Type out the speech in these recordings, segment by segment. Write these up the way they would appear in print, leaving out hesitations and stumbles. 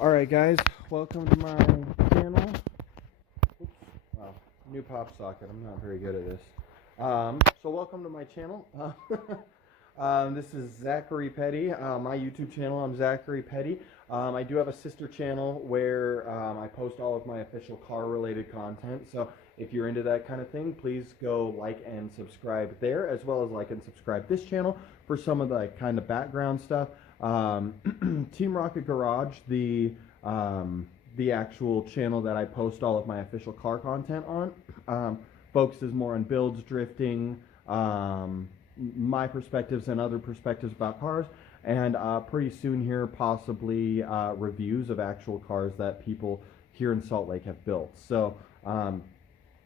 Alright guys, welcome to my channel. Oops, wow, new pop socket, I'm not very good at this. So welcome to my channel. This is Zachary Petty, my YouTube channel. I'm Zachary Petty. I do have a sister channel where I post all of my official car related content. So if you're into that kind of thing, please go like and subscribe there, as well as like and subscribe this channel for some of the kind of background stuff. Team Rocket Garage, the actual channel that I post all of my official car content on, focuses more on builds, drifting, my perspectives and other perspectives about cars, and pretty soon here possibly reviews of actual cars that people here in Salt Lake have built. So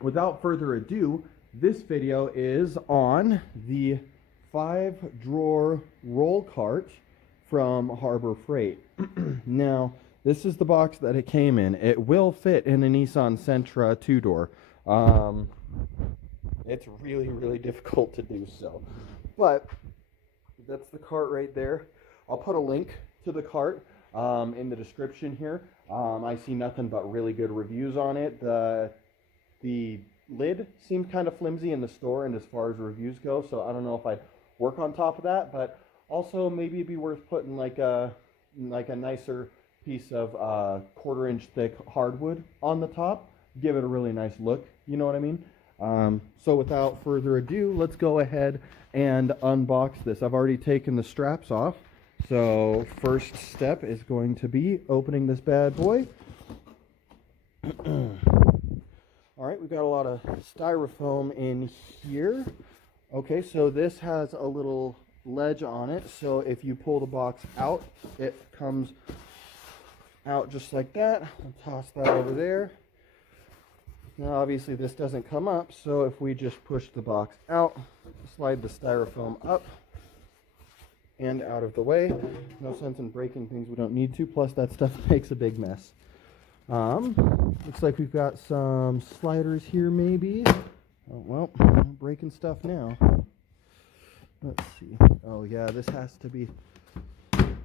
without further ado, this video is on the 5-drawer roll cart from Harbor Freight. Now, this is the box that it came in. It will fit in a Nissan Sentra 2-door. It's really, really difficult to do so. But that's the cart right there. I'll put a link to the cart in the description here. I see nothing but really good reviews on it. The lid seemed kind of flimsy in the store and as far as reviews go, so I don't know if I'd work on top of that, but also maybe it'd be worth putting like a nicer piece of 1/4 inch thick hardwood on the top. Give it a really nice look, you know what I mean? So without further ado, let's go ahead and unbox this. I've already taken the straps off, so first step is going to be opening this bad boy. Alright, we've got a lot of styrofoam in here. Okay, so this has a little ledge on it, so if you pull the box out, it comes out just like that. I'll toss that over there. Now obviously this doesn't come up, so if we just push the box out, slide the styrofoam up and out of the way. No sense in breaking things we don't need to, plus that stuff makes a big mess. Looks like we've got some sliders here maybe. Oh well, I'm breaking stuff now. Let's see. Oh yeah, this has to be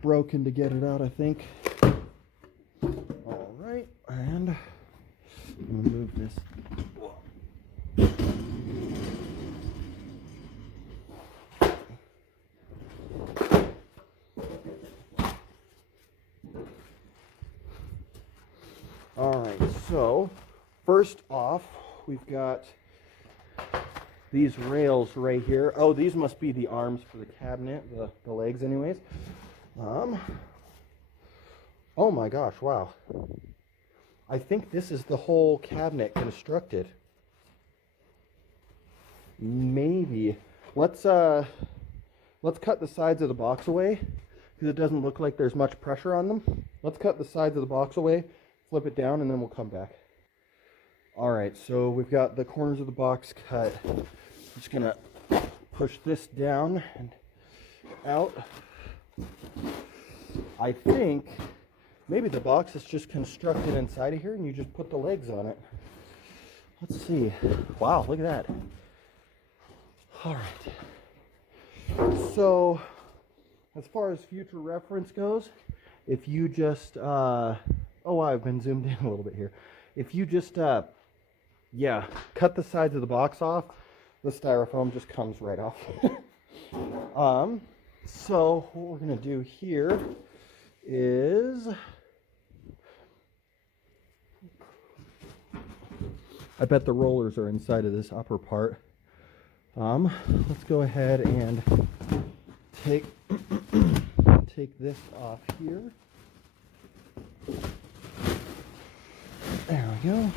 broken to get it out, I think. Alright, and I'm gonna move this. Alright, so first off, we've got these rails right here. Oh, these must be the arms for the cabinet, the legs anyways. Oh my gosh, wow. I think this is the whole cabinet constructed. Maybe. Let's cut the sides of the box away because it doesn't look like there's much pressure on them. Let's cut the sides of the box away, flip it down, and then we'll come back. Alright, so we've got the corners of the box cut. I'm just gonna push this down and out. I think maybe the box is just constructed inside of here and you just put the legs on it. Let's see. Wow, look at that. Alright. So, as far as future reference goes, if you just, oh wow, I've been zoomed in a little bit here. If you just, cut the sides of the box off, the styrofoam just comes right off. So what we're going to do here is, I bet the rollers are inside of this upper part. Let's go ahead and take this off here. There we go.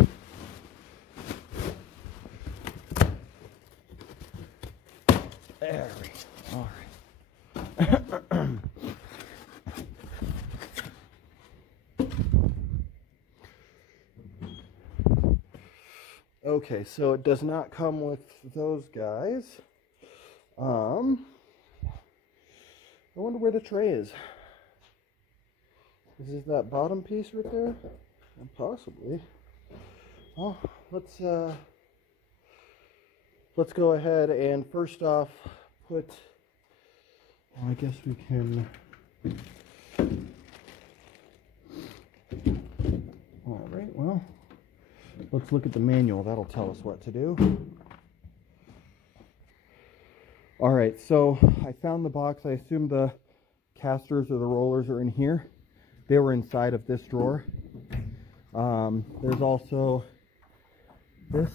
There we go. All right. Okay, so it does not come with those guys. I wonder where the tray is. Is this that bottom piece right there? Possibly. Well, let's go ahead and first off put, well, I guess we can well, let's look at the manual. That'll tell us what to do. All right, so I found the box. I assume the casters or the rollers are in here. They were inside of this drawer. There's also this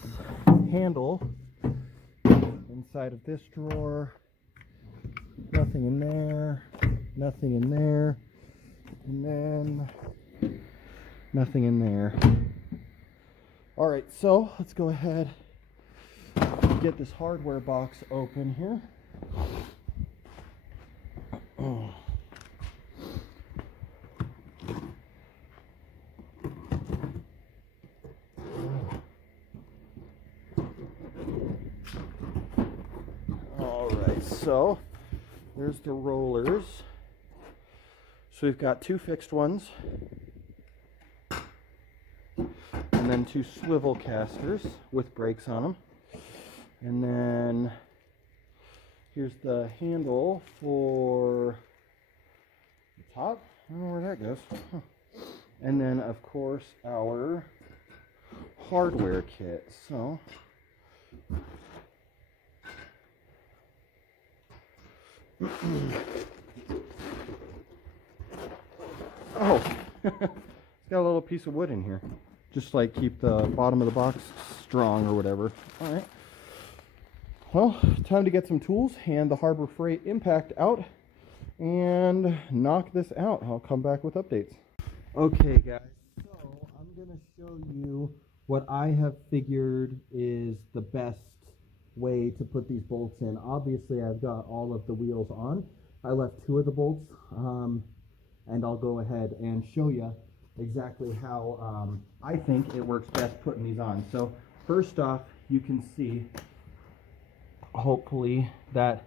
handle inside of this drawer. Nothing in there, nothing in there, and then nothing in there. All right, so let's go ahead and get this hardware box open here. All right, so there's the rollers. So we've got two fixed ones, and then two swivel casters with brakes on them. And then here's the handle for the top. I don't know where that goes. And then, of course, our hardware kit. So oh, it's got a little piece of wood in here. Just like keep the bottom of the box strong or whatever. All right. Well, time to get some tools, hand the Harbor Freight Impact out, and knock this out. I'll come back with updates. Okay, guys. So I'm going to show you what I have figured is the best way to put these bolts in. Obviously, I've got all of the wheels on. I left two of the bolts, and I'll go ahead and show you exactly how I think it works best putting these on. So first off, you can see, hopefully, that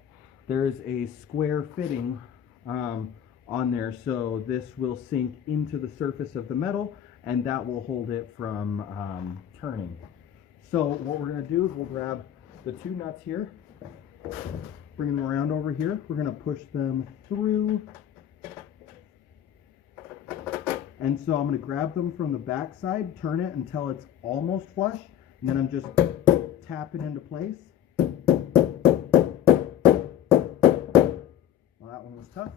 there is a square fitting on there, so this will sink into the surface of the metal, and that will hold it from turning. So what we're going to do is we'll grab the two nuts here, bring them around over here. We're going to push them through. And so I'm going to grab them from the back side, turn it until it's almost flush, and then I'm just tapping into place. Well, that one was tough.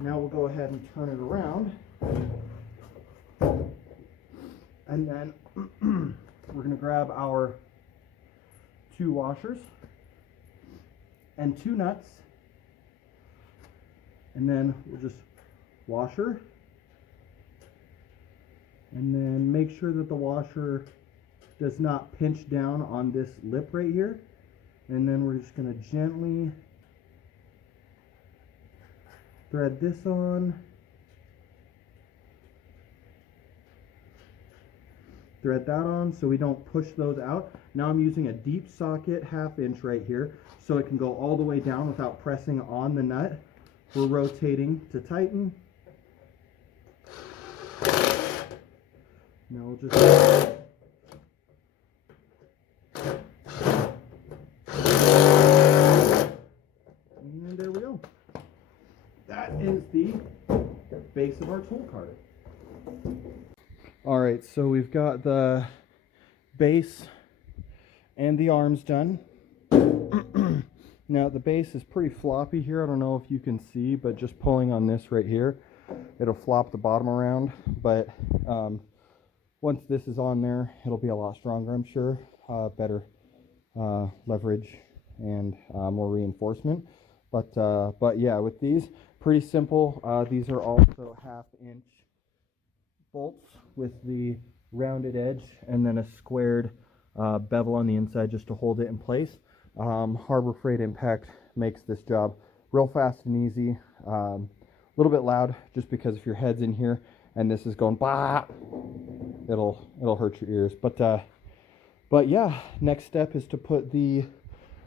Now we'll go ahead and turn it around. And then we're going to grab our two washers and two nuts, and then we'll just washer, and then make sure that the washer does not pinch down on this lip right here, and then we're just going to gently thread this on, thread that on so we don't push those out. Now I'm using a deep socket 1/2 inch right here so it can go all the way down without pressing on the nut. We're rotating to tighten. Now we'll just and there we go. That is the base of our tool cart. All right, so we've got the base and the arms done. Now the base is pretty floppy here. I don't know if you can see, but just pulling on this right here, it'll flop the bottom around. But once this is on there, it'll be a lot stronger, I'm sure. Better leverage and more reinforcement. But yeah, with these, pretty simple. These are also 1/2 inch bolts with the rounded edge and then a squared bevel on the inside just to hold it in place. Harbor Freight Impact makes this job real fast and easy. A little bit loud just because if your head's in here and this is going bah, it'll hurt your ears. But yeah, next step is to put the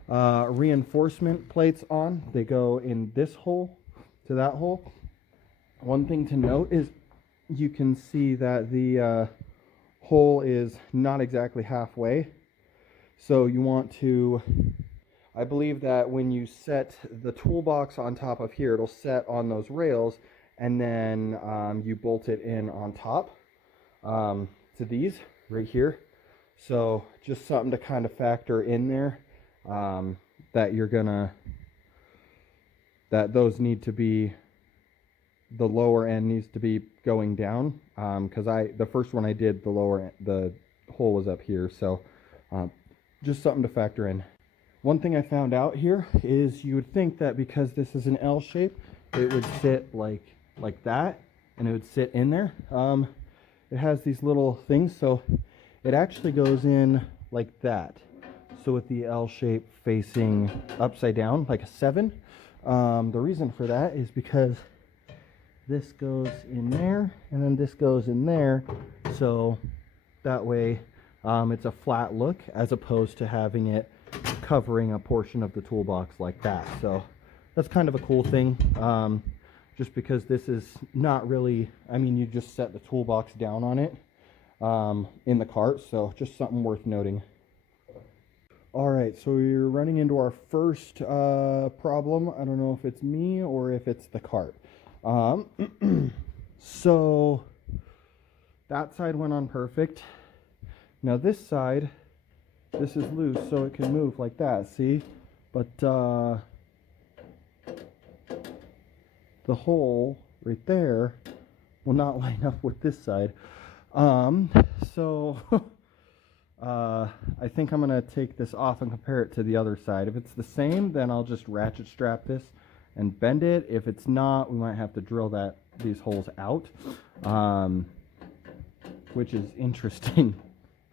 reinforcement plates on. They go in this hole to that hole. One thing to note is you can see that the hole is not exactly halfway. So you want to, I believe that when you set the toolbox on top of here, it'll set on those rails, and then you bolt it in on top. to these right here. So just something to kind of factor in there, that you're gonna, that those need to be, the lower end needs to be going down, because the first one I did, the hole was up here. So just something to factor in. One thing I found out here is you would think that because this is an L shape, it would sit like that, and it would sit in there. It has these little things, so it actually goes in like that. So with the L shape facing upside down, like a 7. The reason for that is because this goes in there, and then this goes in there. So that way it's a flat look, as opposed to having it covering a portion of the toolbox like that. So that's kind of a cool thing. Just because this is not really, I mean, you just set the toolbox down on it in the cart, so just something worth noting. All right, so we're running into our first problem. I don't know if it's me or if it's the cart. So that side went on perfect. Now this side, this is loose, so it can move like that, see? But the hole right there will not line up with this side. So I think I'm gonna take this off and compare it to the other side. If it's the same, then I'll just ratchet strap this and bend it. If it's not, we might have to drill these holes out, which is interesting.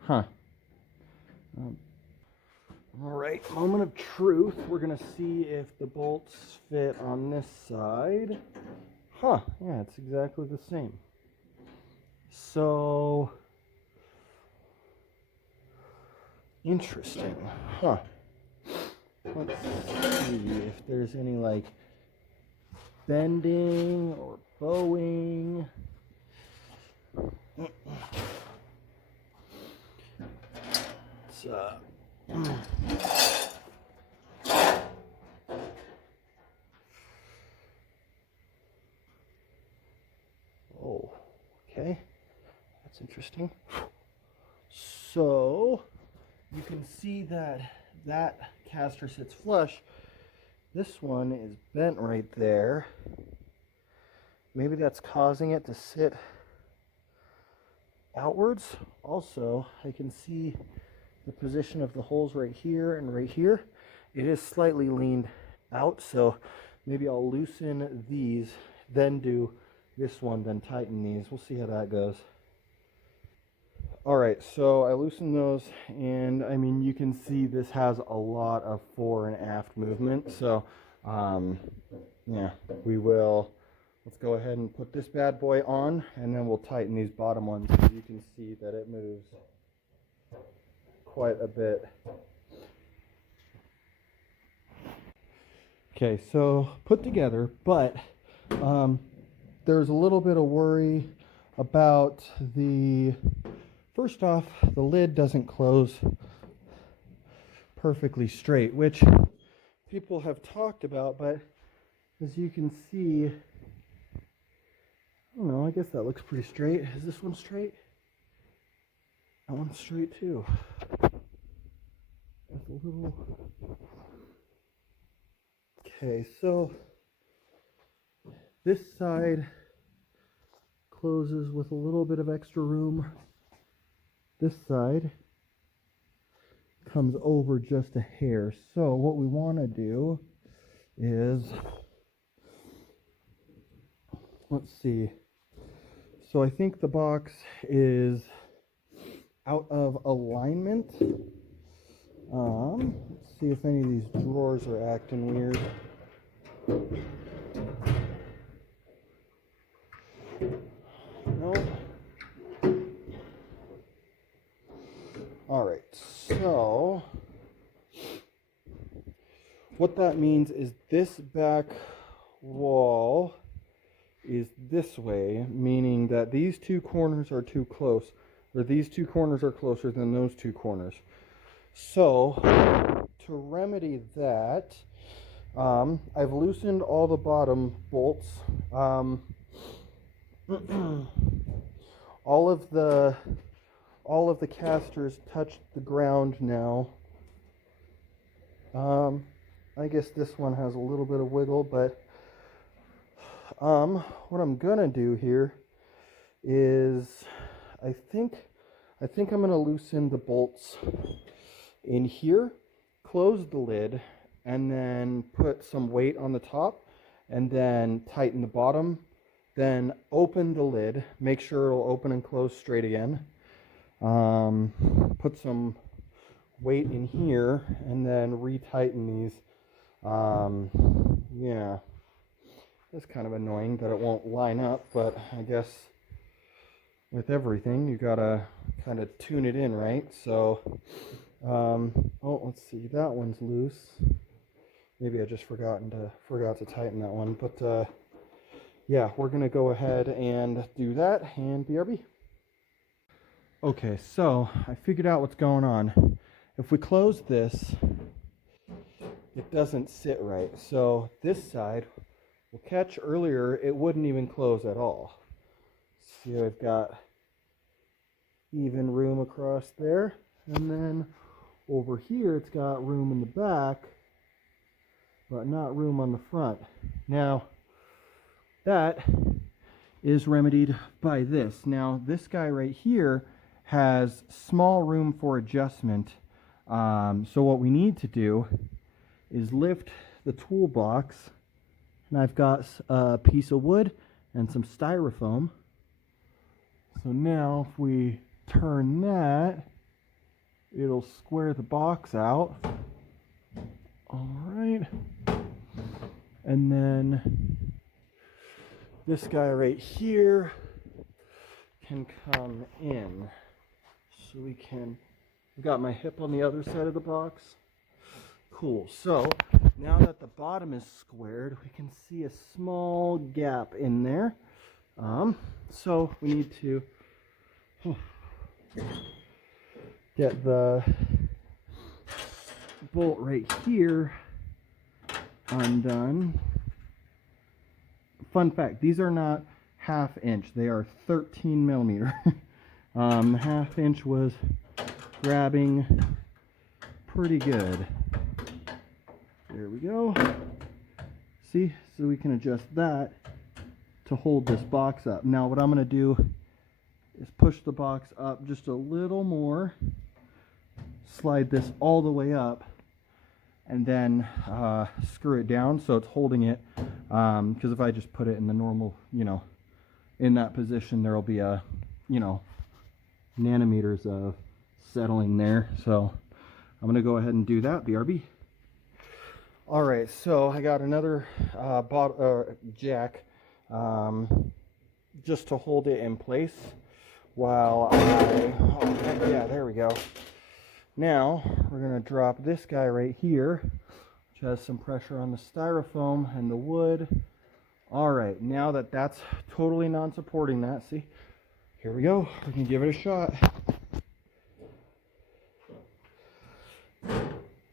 Huh. All right, moment of truth. We're gonna see if the bolts fit on this side. Huh, yeah, it's exactly the same. So, interesting. Huh. Let's see if there's any like bending or bowing. It's oh, okay, that's interesting. So you can see that caster sits flush. This one is bent right there. Maybe that's causing it to sit outwards. Also, I can see the position of the holes right here and right here. It is slightly leaned out, so maybe I'll loosen these, then do this one, then tighten these. We'll see how that goes. All right, so I loosened those, and I mean, you can see this has a lot of fore and aft movement. So yeah, let's go ahead and put this bad boy on, and then we'll tighten these bottom ones so you can see that it moves quite a bit. Okay, so put together, but there's a little bit of worry about first off, the lid doesn't close perfectly straight, which people have talked about, but as you can see, I don't know, I guess that looks pretty straight. Is this one straight? That one's straight too. That's a little... Okay, so this side closes with a little bit of extra room. This side comes over just a hair. So what we want to do is, let's see. So I think the box is out of alignment. Let's see if any of these drawers are acting weird. No. All right, so what that means is this back wall is this way, meaning that these two corners are too close, or these two corners are closer than those two corners. So to remedy that, I've loosened all the bottom bolts. all of the casters touch the ground now. I guess this one has a little bit of wiggle, but what I'm gonna do here is I think I'm gonna loosen the bolts in here, close the lid, and then put some weight on the top, and then tighten the bottom, then open the lid, make sure it'll open and close straight again, put some weight in here, and then retighten these. Yeah, it's kind of annoying that it won't line up, but I guess with everything you gotta kind of tune it in, right? So oh, let's see, that one's loose. Maybe I just forgot to tighten that one, but yeah, we're gonna go ahead and do that, and BRB. Okay, so I figured out what's going on. If we close this, it doesn't sit right. So this side will catch. Earlier it wouldn't even close at all. See, I've got even room across there, and then over here it's got room in the back, but not room on the front. Now that is remedied by this. Now this guy right here has small room for adjustment. So what we need to do is lift the toolbox, and I've got a piece of wood and some styrofoam. So now if we turn that, it'll square the box out. All right. And then this guy right here can come in. So we've got my hip on the other side of the box. Cool. So now that the bottom is squared, we can see a small gap in there. So we need to get the bolt right here undone. Fun fact, these are not ½ inch, they are 13 millimeter. ½ inch was grabbing pretty good. There we go. See, so we can adjust that to hold this box up. Now what I'm going to do is push the box up just a little more, slide this all the way up, and then screw it down so it's holding it, because if I just put it in the normal, in that position, there'll be a, nanometers of settling there. So I'm going to go ahead and do that. BRB. All right, so I got another jack just to hold it in place while yeah, there we go. Now we're going to drop this guy right here, which has some pressure on the styrofoam and the wood. All right, now that that's totally non-supporting that, see, here we go. We can give it a shot.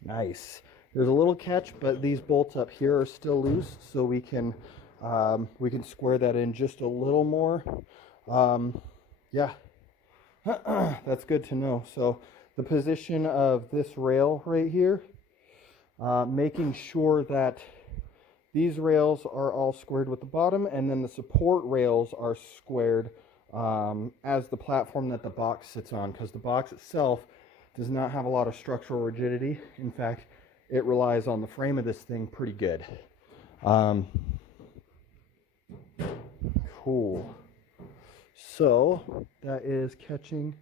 Nice. There's a little catch, but these bolts up here are still loose, so we can square that in just a little more. Yeah, that's good to know. So the position of this rail right here, making sure that these rails are all squared with the bottom, and then the support rails are squared as the platform that the box sits on, because the box itself does not have a lot of structural rigidity. In fact, it relies on the frame of this thing pretty good. Cool. So that is catching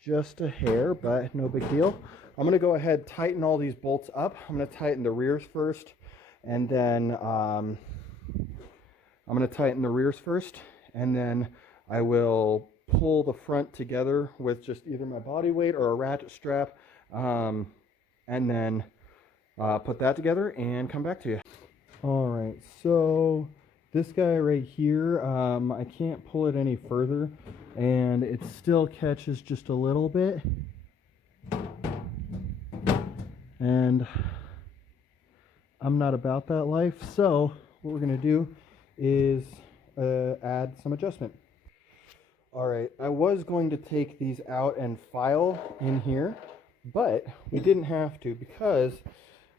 just a hair, but no big deal. I'm going to go ahead and tighten all these bolts up. I'm going to tighten the rears first, and then I will pull the front together with just either my body weight or a ratchet strap, and then put that together and come back to you. All right, so this guy right here, I can't pull it any further, and it still catches just a little bit. And I'm not about that life, so what we're going to do is add some adjustment. All right, I was going to take these out and file in here, but we didn't have to because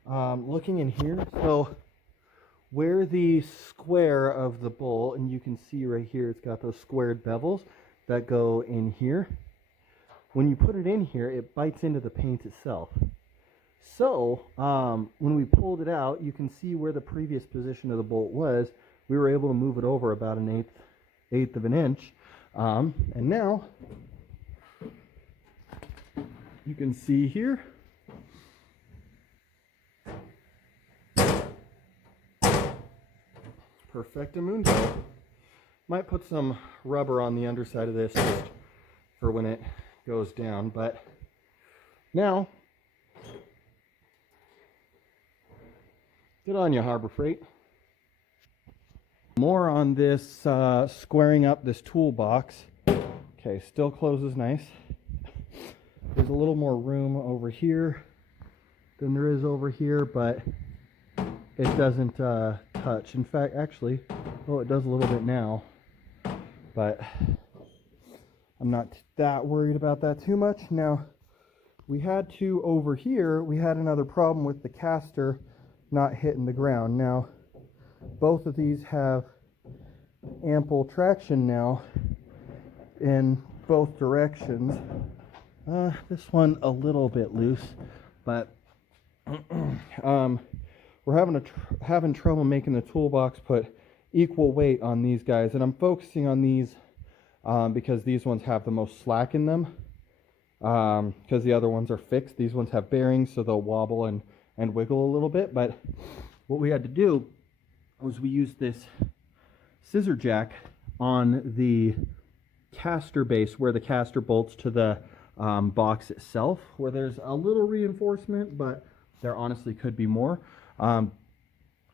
looking in here, so where the square of the bowl, and you can see right here, it's got those squared bevels that go in here. When you put it in here, it bites into the paint itself. So when we pulled it out, you can see where the previous position of the bolt was. We were able to move it over about an eighth of an inch. And now you can see here. Perfectamundo. Might put some rubber on the underside of this just for when it goes down, but now, good on you, Harbor Freight. More on this squaring up this toolbox. Okay, still closes nice. There's a little more room over here than there is over here, but it doesn't touch. In fact, actually, oh, it does a little bit now, but I'm not that worried about that too much. Now, we had to, over here, we had another problem with the caster not hitting the ground. Now, both of these have ample traction now in both directions. This one a little bit loose, but we're having trouble making the toolbox put equal weight on these guys, and I'm focusing on these because these ones have the most slack in them, because the other ones are fixed. These ones have bearings, so they'll wobble and wiggle a little bit. But what we had to do was we used this scissor jack on the caster base where the caster bolts to the box itself, where there's a little reinforcement, but there honestly could be more.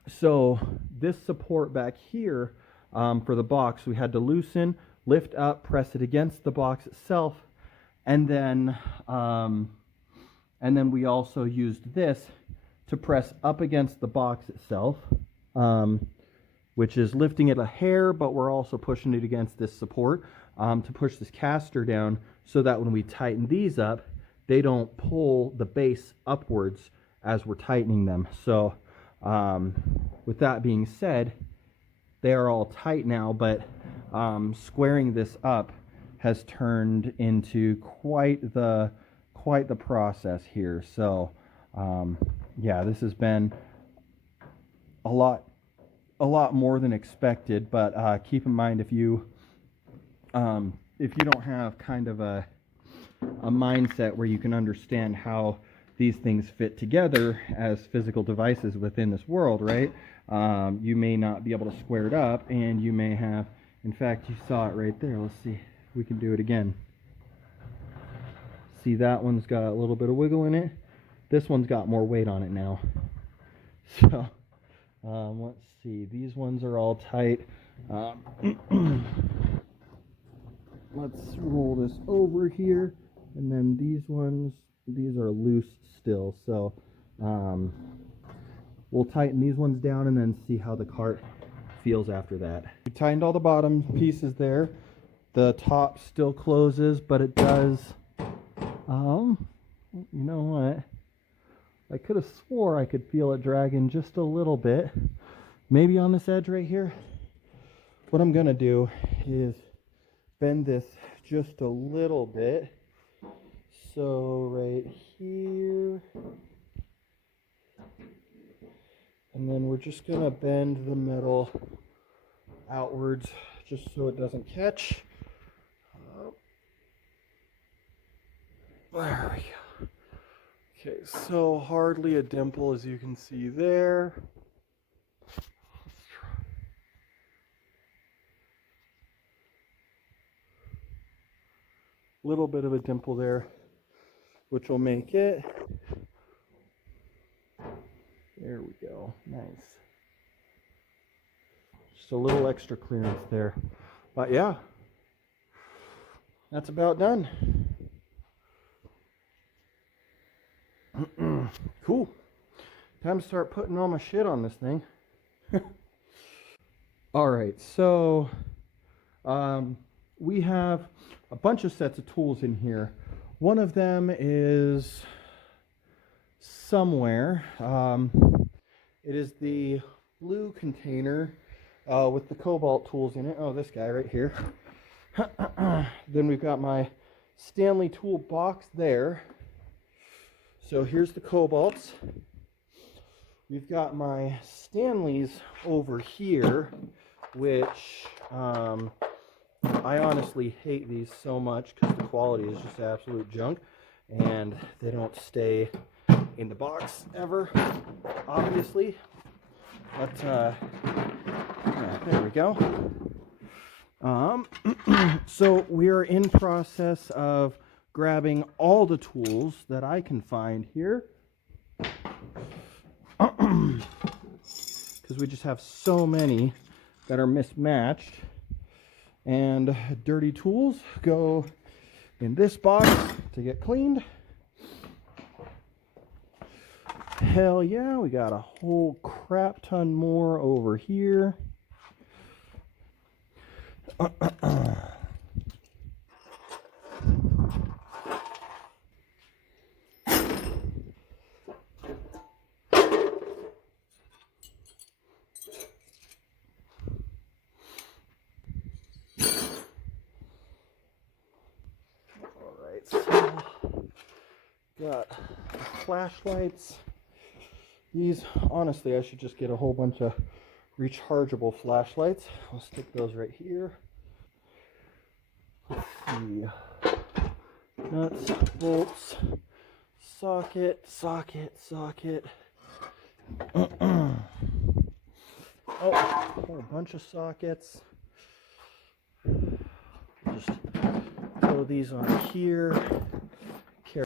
So this support back here for the box, we had to loosen, lift up, press it against the box itself, and then we also used this to press up against the box itself, which is lifting it a hair, but we're also pushing it against this support to push this caster down so that when we tighten these up, they don't pull the base upwards as we're tightening them. So with that being said, they are all tight now, but squaring this up has turned into quite the process here. So yeah, this has been a lot more than expected, but keep in mind, if you don't have kind of a mindset where you can understand how these things fit together as physical devices within this world, right? You may not be able to square it up, and you may have, in fact, you saw it right there. Let's see if we can do it again. See, that one's got a little bit of wiggle in it. This one's got more weight on it now. So let's see, these ones are all tight. Let's roll this over here, and then these are loose still. So we'll tighten these ones down and then see how the cart feels after that. We tightened all the bottom pieces there. The top still closes, but it does, you know what? I could have swore I could feel it dragging just a little bit. Maybe on this edge right here. What I'm gonna do is bend this just a little bit. So right here. And then we're just gonna bend the metal outwards just so it doesn't catch. There we go. Okay, so hardly a dimple, as you can see there. Let's try. Little bit of a dimple there, which will make it. There we go. Nice. Just a little extra clearance there. But yeah, that's about done. Cool. Time to start putting all my shit on this thing. Alright, so we have a bunch of sets of tools in here. One of them is somewhere. It is the blue container with the cobalt tools in it. Oh, this guy right here. Then we've got my Stanley toolbox there. So here's the cobalts. We've got my Stanleys over here, which I honestly hate these so much because the quality is just absolute junk, and they don't stay in the box ever, obviously. But yeah, there we go. So we are in process of grabbing all the tools that I can find here, because we just have so many that are mismatched. And dirty tools go in this box to get cleaned. Hell yeah, we got a whole crap ton more over here. So, got flashlights. These, honestly, I should just get a whole bunch of rechargeable flashlights. I'll stick those right here. Let's see. Nuts, bolts, socket, socket, socket. Oh, a whole bunch of sockets. Just throw these on here.